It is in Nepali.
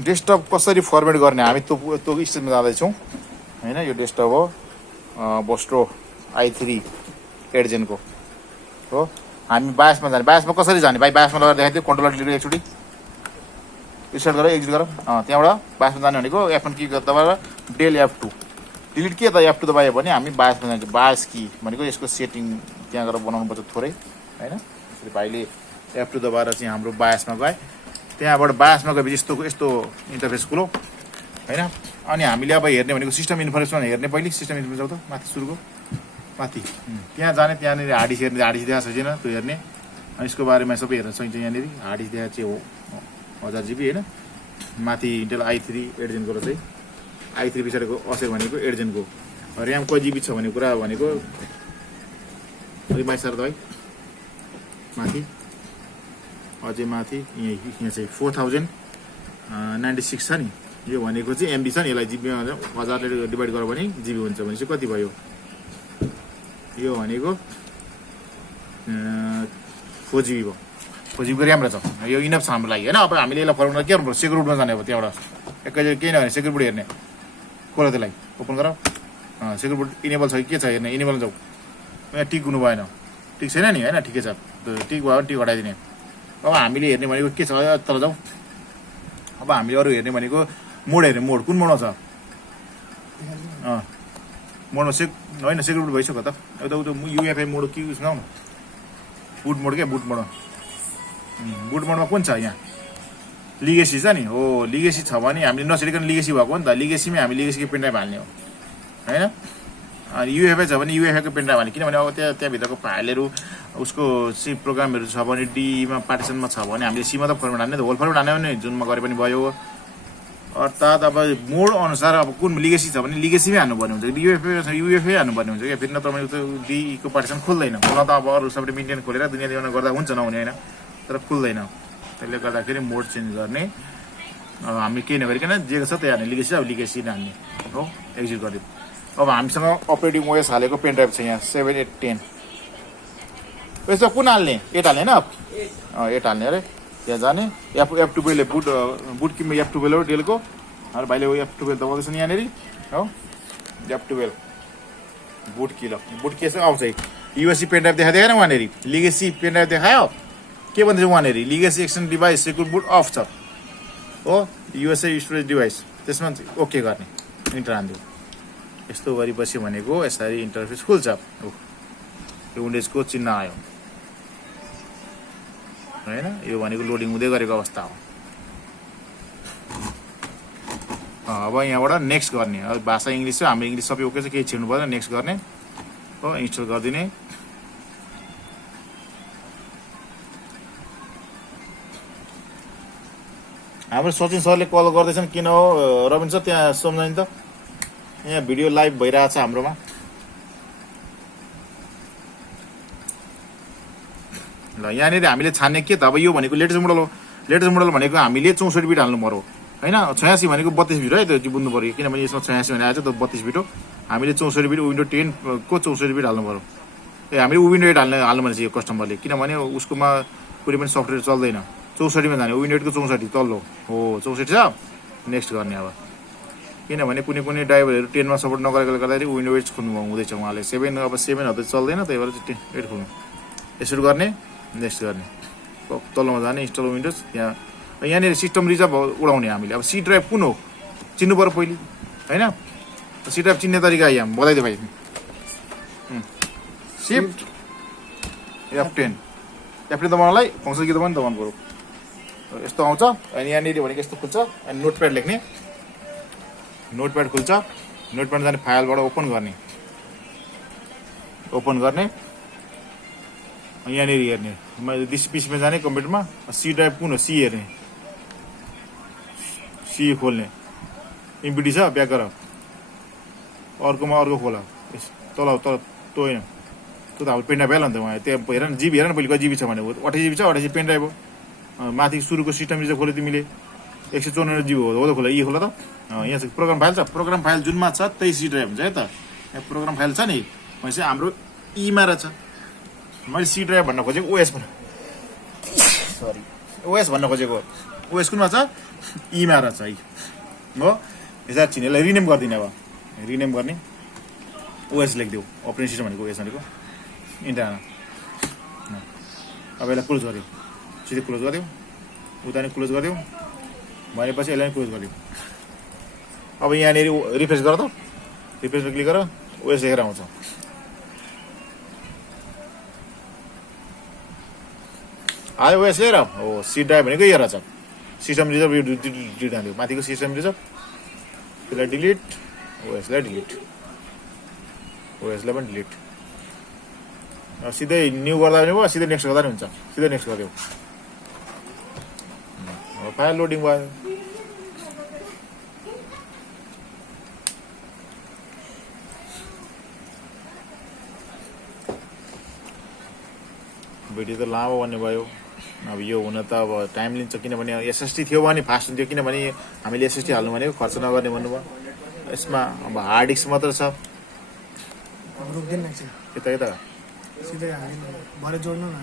डेस्कटप कसरी फर्मेट गर्ने हामी त्यो स्टेजमा जाँदैछौँ होइन। यो डेस्कटप हो बोस्ट्रो i3 8 जेनको हो। हामी बायसमा जाने, बायसमा कसरी जाने भाइ? बायसमा लगेर देखाइदियो, कन्ट्रोलर डिलिट एकचोटि रिस्टार्ट गरेर एक्जिट गर। त्यहाँबाट बायसमा जाने भनेको F1 की दबाएर डेल F2 डिलिट के त F2 दबायो भने हामी बायसमा जान्छौँ। बायस की भनेको यसको सेटिङ त्यहाँ गएर बनाउनुपर्छ थोरै होइन। त्यसरी भाइले F2 दबाएर चाहिँ हाम्रो बायसमा गए। त्यहाँबाट बायसमा गएपछि यस्तो इन्टरफेस खुलो होइन। अनि हामीले अब हेर्ने भनेको सिस्टम इन्फर्मेसन हेर्ने। पहिले सिस्टम इन्फर्मेसन त माथि सुरुको माथि त्यहाँ जाने, त्यहाँनिर हार्ड डिस्क हेर्ने, हार्ड डिस्क देखाएको छैन त्यो हेर्ने। अनि यसको बारेमा सबै हेर्न सकिन्छ। यहाँनिर हार्ड डिस्क देखाएको चाहिँ हो 1000 GB होइन। माथि इन्टेल i3 8 जेनको चाहिँ i3 पछाडिको असेर भनेको 8 जेनको। ऱ्याम कति जिबी छ भन्ने कुरा भनेको अलिक माथि सार तपाईँ माथि अझै माथि यहाँ चाहिँ 4096 छ नि। यो भनेको चाहिँ एमबी छ नि। यसलाई जिबीमा 1000ले डिभाइड गर्यो भने जिबी हुन्छ भनेपछि कति भयो? यो भनेको 4 GB भयो। 4 GB को ऱ्याम रहेछ। यो इनफ छ हाम्रो लागि होइन। अब हामीले यसलाई फर्मुला के गर्नुपर्छ? सेक्युर बुटमा जाने। अब त्यहाँबाट एकैचोटि केही नभने सेक्युर बुट हेर्ने। खोला त्यसलाई ओपन गर। सेक्युर बुट इनेबल छ कि के छ हेर्ने। इनेबल जाऊ। यहाँ टिक हुनु भएन, टिक छैन नि होइन। ठिकै छ, टिक भयो भने टिक हटाइदिने। अब हामीले हेर्ने भनेको के छ तल जाऊ। अब हामीले अरू हेर्ने भनेको मोड हेर्ने। मोड कुन मोडमा छ? मोडमा होइन सेक्युर बुट भइसक्यो त। एउटा युएफआई मोड के सुनाउ न। बुट मोड क्या? बुट मोड। बुट मोडमा कुन छ? यहाँ लिगेसी छ नि। हो लिगेसी छ भने हामीले नसेटिकन लिगेसी भएको हो नि त। लिगेसीमै हामी लिगेसीको पेनड्राइभ हाल्ने हो होइन। अनि युएफआई छ भने युएफआईको पेनड्राइभ हाल्ने। किनभने अब त्यहाँभित्रको फाइलहरू उसको सी प्रोग्रामहरू छ भने डीमा पार्टिसनमा छ भने हामीले सीमा त फर्मेट हाल्ने, होल फर्मेट हाल्ने भने जुनमा गरे पनि भयो। अर्थात् अब मोड अनुसार अब कुन लिगेसी छ भने लिगेसीमै हाल्नुपर्ने हुन्छ। युएफआई हाल्नुपर्ने हुन्छ क्या। फेरि न तपाईँको त्यो डीको पार्टिसन खुल्दैन। मलाई त अब अरू सबैले मेन्टेन खोलेर दुनियाँ दिवाना गर्दा हुन्छ नहुने होइन, तर खुल्दैन। त्यसले गर्दाखेरि मोड चेन्ज गर्ने। अब हामी केही नगरिकन जे छ त्यही हाल्ने। लिगेसी अब लिगेसी हाल्ने हो। एक्जिट गरिदिउँ। अब हामीसँग अपरेटिङ ओएस हालेको पेन ड्राइभ छ यहाँ 7, 8, 10। यसमा कुन हाल्ने? 8 हाल्ने होइन। 8 हाल्ने अरे। त्यहाँ जाने F12 बुट किन्ने F12 हो डेलको। अरे भाइले F12 दबाउँदैछ नि यहाँनिर हो। F12 बुट कि ल बुट के आउँछ? युएससी पेन ड्राइभ देखाइदिएन वहाँनिर। लिगेसी पेन ड्राइभ देखायो। के भन्दैछ वहाँनिर? Legacy extend device secure boot of छ हो। युएसए स्टोरेज डिभाइस त्यसमा ओके गर्ने। इन्टर हान्दियो। यस्तो गरेपछि भनेको यसरी इन्टरफेस खुल्छ। यो विन्डोजको चिन्ह आयो होइन। यो भनेको लोडिङ हुँदै गरेको अवस्था हो। अब यहाँबाट नेक्स्ट गर्ने। अब भाषा इङ्ग्लिस छ, हाम्रो इङ्ग्लिस सबै ओके छ, केही छिर्नु पर्दैन। नेक्स्ट गर्ने हो। इन्स्टल गरिदिने। हाम्रो सचिन सरले कल गर्दैछन्। किन हो रविन सर? त्यहाँ सम्झाइन त। यहाँ भिडियो लाइभ भइरहेछ हाम्रोमा। ल यहाँनिर हामीले छान्ने के त? अब यो भनेको लेटेस्ट मोडल हो। लेटेस्ट मोडल भनेको हामीले 64 बिट हाल्नु पर्यो होइन। 86 भनेको 32 बिट है। त्यो बुझ्नु पर्यो। किनभने यसमा 86 भने आएछ त 32 बिट हो। हामीले 64 बिट विन्डो 10 को 64 बिट हाल्नु पर्यो। हामीले विन्डो 8 हाल्नु भनेपछि यो कस्टमरले। किनभने उसकोमा कुनै पनि सफ्टवेयर चल्दैन। 64 मा जाने। विन्डो 8 को 64 तल्लो हो। 64 छ। नेक्स्ट गर्ने। अब किनभने कुनै ड्राइभरहरू 10 मा सपोर्ट नगरेकोले गर्दाखेरि विन्डो 8 खोल्नु हुँदैछ उहाँले। 7 अब 7 त चल्दैन, त्यही भएर 8 खोल्नु। यसरी गर्ने। नेक्स्ट गर्ने। तल्लोमा जाने इन्स्टल विन्डोज। यहाँनिर सिस्टम रिजर्भ उडाउने हामीले। अब सी ड्राइभ कुन हो चिन्नु पर्यो पहिले होइन। सी ड्राइभ चिन्ने तरिका यहाँ बताइदियो भाइ। सिफ्ट F10 दबाउनलाई फङ्सन के दबाउनु पर्यो। यस्तो आउँछ। अनि यहाँनिर भनेको यस्तो खुल्छ। अनि नोटप्याड लेख्ने। नोटप्याड खुल्छ। नोटप्याड जाने फाइलबाट ओपन गर्ने। ओपन गर्ने। यहाँनिर हेर्ने। मैले पिसीमा जाने कम्प्युटरमा। सी ड्राइभ कुन हो? सी हेर्ने। सी खोल्ने। इम्पिडी छ ब्याक गर। अर्कोमा अर्को खोला। तल तल त्यो होइन। त्यो त हाम्रो पेन ड्राइभ हाल्यो नि त उहाँ। त्यहाँ हेर न जिबी हेर न पहिले कति जिबी छ भने 28 जिबी छ। 28 पेन ड्राइभ हो। माथि सुरुको सिस्टम रिजर्भ खोल्यो तिमीले 194 जिबी हो त खोला। यी खोला त। यहाँ चाहिँ प्रोग्राम फाइल छ। प्रोग्राम फाइल जुनमा छ त्यही सी ड्राइभ हुन्छ है त। यहाँ प्रोग्राम फाइल छ नि भनेपछि हाम्रो ईमा रहेछ। मैले सी ड्राइभ भन्न खोजेको ओएस भन्न। सरी ओएस भन्न खोजेको ओएस कुनमा छ ईमा रहेछ है हो यसलाई चिनेलाई रिनेम गरिदिने अब रिनेम गर्ने ओएस लेखिदेऊ अपरेटिङ सिस्टम भनेको ओएस भनेको इन्टरनल अब यसलाई क्लोज गरिदेऊ सिधै क्लोज गरिदेऊ उता नि क्लोज गरिदेऊ भनेपछि यसलाई क्लोज गरिदेऊ अब यहाँनिर रिफ्रेस गर त रिफ्रेसमा क्लिक गर ओएस लेखेर आउँछ आयो ओएस लिएर हो सी ड्राइभ भनेको यो रहेछ सिस्टम रिजर्भ यो डिलिट हाल्यो माथिको सिस्टम रिजर्भ त्यसलाई डिलिट ओएसलाई डिलिट ओएसलाई पनि डिलिट सिधै न्यू गर्दा पनि भयो सिधै नेक्स्ट गर्दा पनि हुन्छ सिधै नेक्स्ट गरिदेऊ फाइल लोडिङ भयो भिडियो त लामो भन्ने भयो अब यो हुन त अब टाइम लिन्छ किनभने एसएसटी थियो भने फास्ट हुन्थ्यो किनभने हामीले एसएसटी हाल्नु भनेको खर्च नगर्ने भन्नुभयो यसमा अब हार्ड डिस्क मात्र छ रोक्दैन यता यता सिधै हाल्नु भरे जोड्नु न